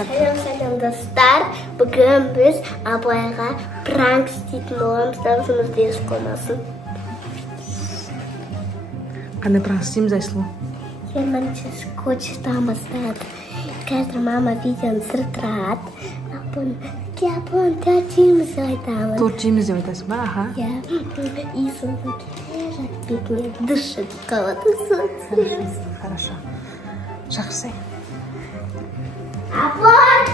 Selam dostlar. Bugün biz ablaya prank isteyip olamız. Davasımız diye koymasın. Qanday prank isteymiz Ayşlu? Hemen koçtamız da. Каждая мама видеоны сыртырат. Yapın tercihimizi aytamız. Torcimiz деп айтасың ба? Аха. Ya, и сонда бетіне дышит кого-то соцсеть. Хорошо. Жақсы. Апон,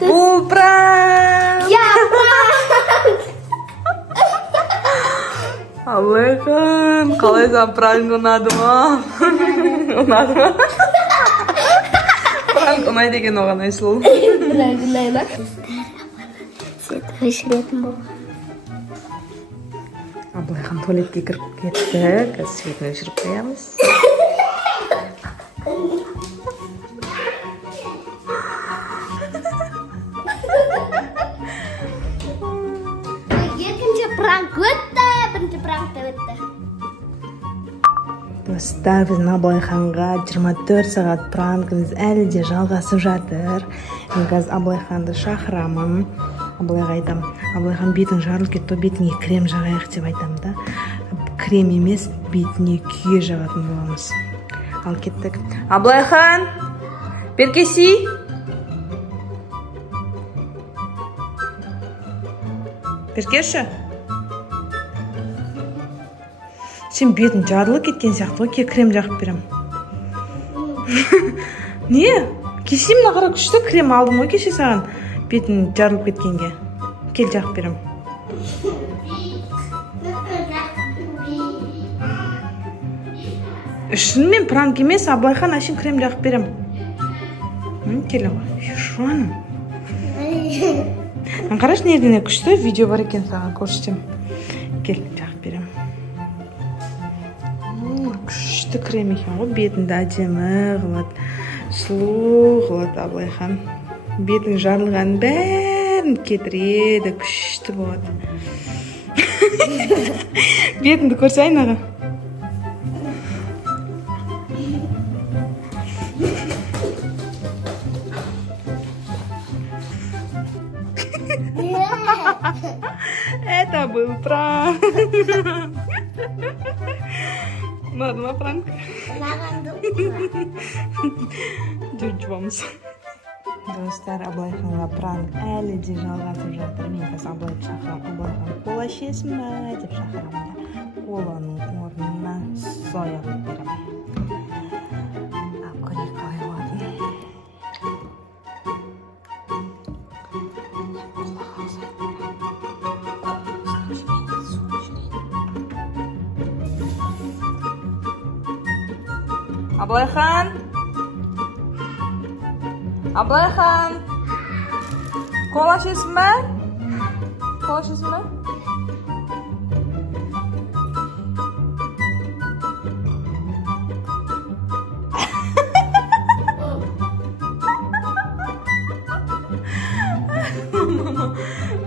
Bu prank. Я пранк. Allah'ım, қалайсың prank ұнады ма? Ұнады ма? Prank ұнайды екен оған Айсұлу. Пранк ұнайды ма? Свет өшіретін бол. Абылайхан туалетке кіріп кетті. Қазір светін өшіріп қоямыз. Екінші пранк өтті. Бірінші пранк та өтті. Достар, біздің Абылайханға 24 сағат пранкіміз әлі де жалғасып жатыр. Мен қазір Абылайханды шақырамын. Абылайға айтам, Абылайхан бетің жарылып кетті, бетіңе крем жағайық деп айтам да. Крем емес, бетіне күйе жағатын боламыз. Ал кеттік. Абылайхан, беркеси. Беркеші. Сен бетің жарылып кеткен сияқты ғой, крем жағып берем. Не? Кеше мына қара күшті крем алдым ғой кеше саған. Бетін жарылып кеткенге. Кел жағып берем. Шынымен пранк емес, Абылайхан әшін крем жағып берем. Кел ғой. Шуаным. Қараш нерден күшті видео бар екен саған көрсетем. Кел жағып берем. Күшті крем екен ғой, бетіңді әдемі қылады, сұлу қылады Абылайхан. Бетің жарылған бәрін кетіреді, күшті болады. Бетіңді көрсейін аға. Это был пранк. Ұнады ма пранк? Жүр жуамыз. Достар, Абылайханға пранк әлі де жалғасып жатыр. Мен қазір Абылайды шақырам. Абылайхан, кола ішесің бе деп шақырамын да. Коланың орнына соя қойып берем. Көрейік қалай болатын. Абылайхан! Абылайхан! Кола ішесің бе? Кола ішесің бе?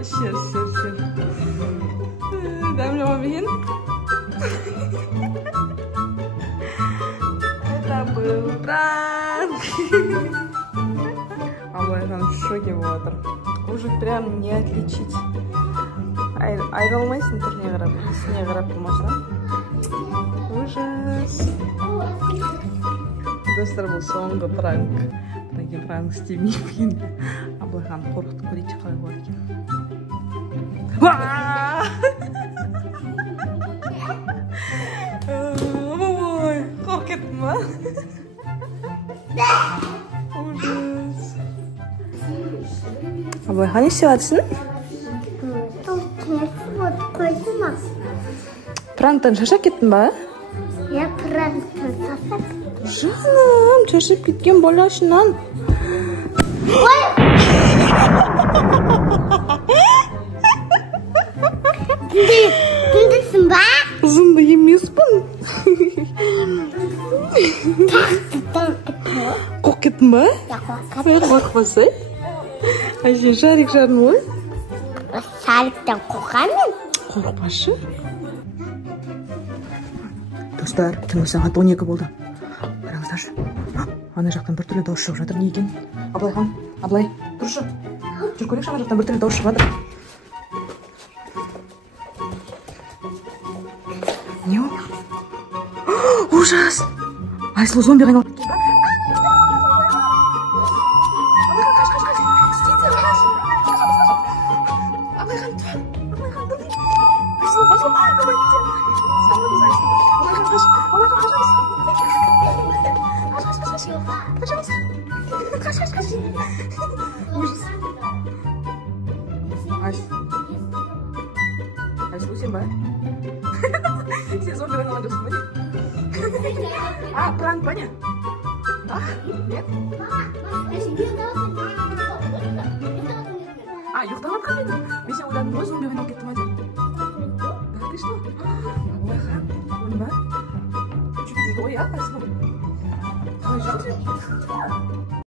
Шер. Дәмлі ма бейін? Это был пранк. Абылайхан в шоке болады. Уже прям не отличить. Айрылмайсың түріне қарап, ісіне қарап болмаса. Ужас. Достар, бұл соңғы пранк. Бұдан пранк істемеймін. Абылайхан қорқытып көрейікші қалай болады екен. Ой, қорқып кеттім ба? Ужас. Абылайхан, не істеп жатырсың? Пранктан шаршап кеттің ба? Я пранктан шаршап. Жаным, шаршап кеткен болашынан. Зындысың ба? Зынды емеспін. Қорқып кеттің ба? Я қорқып. Қорқып қалсай? Әже, жарик жарын ғой? Шариктен қорқамын. Қорықпашы. Достар, түнгі сағат 12 болды. Қараңыздаршы. Ана жақтан біртүрлі дауыс шығып жатыр. Не екен? Аблайхан, Аблай, тұршы. Жүр көрейікші, ана жақтан біртүрлі дауыс шығып жатыр. Не ол? Ужас! Айсұлу зомби айналып кеткен ба? Аблайхан, қаш. Істейді, қаш. Аблайхан, тұр. Аблайхан, тұр. Айсұлу, арқама кетеді. Аблайхан, қаш. Қаш. Ужас. Айсұлу, сен ба? Сен зомби айналған жоқсың ба не? А, пранк ба не? А, нет? А, ұйықтап жатқан едім. Мен сен ойладым ғой зомби айналып кетті ма деп. Да, ты что? Аблайхан, оны ба? Чуть-чуть ой, а, Айсұлу? Қалай жүрсің?